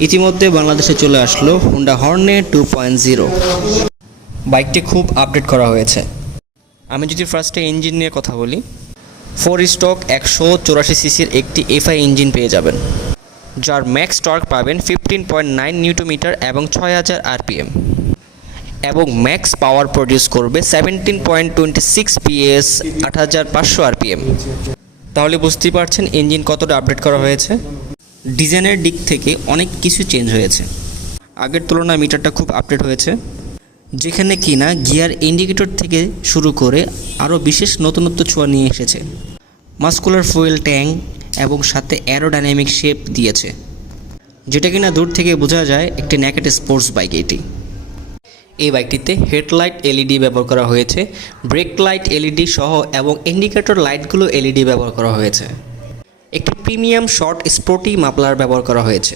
ইতিমধ্যে বাংলাদেশে চলে আসলো হোন্ডা হর্নেট 2.0। বাইকটি খুব আপডেট করা হয়েছে। আমি যদি ফার্স্টে ইঞ্জিন নিয়ে কথা বলি, 4 স্টক 184 সিসির একটি এফআই ইঞ্জিন পেয়ে যাবেন, যার ম্যাক্স টর্ক পাবেন 15.9 নিউটন এবং 6000 আরপিএম, এবং ম্যাক্স পাওয়ার প্রডিউস করবে 17.26 পিএস 8500 আরপিএম। তাহলে বুঝতেই পারছেন ইঞ্জিন কতটা আপডেট করা হয়েছে। ডিজাইনের দিক থেকে অনেক কিছু চেঞ্জ হয়েছে। আগের তুলনায় মিটারটা খুব আপডেট হয়েছে, যেখানে কিনা গিয়ার ইন্ডিকেটর থেকে শুরু করে আরও বিশেষ নতুনত্ব ছোঁয়া নিয়ে এসেছে। মাস্কুলার ফুয়েল ট্যাঙ্ক এবং সাথে অ্যারোডাইনামিক শেপ দিয়েছে, যেটা কিনা দূর থেকে বোঝা যায় একটি নেকেড স্পোর্টস বাইক এটি। এই বাইকটিতে হেডলাইট এলইডি ব্যবহার করা হয়েছে, ব্রেক লাইট এলইডি সহ এবং ইন্ডিকেটর লাইটগুলো এলইডি ব্যবহার করা হয়েছে। একটি প্রিমিয়াম শর্ট স্পোর্টি মাফলার ব্যবহার করা হয়েছে।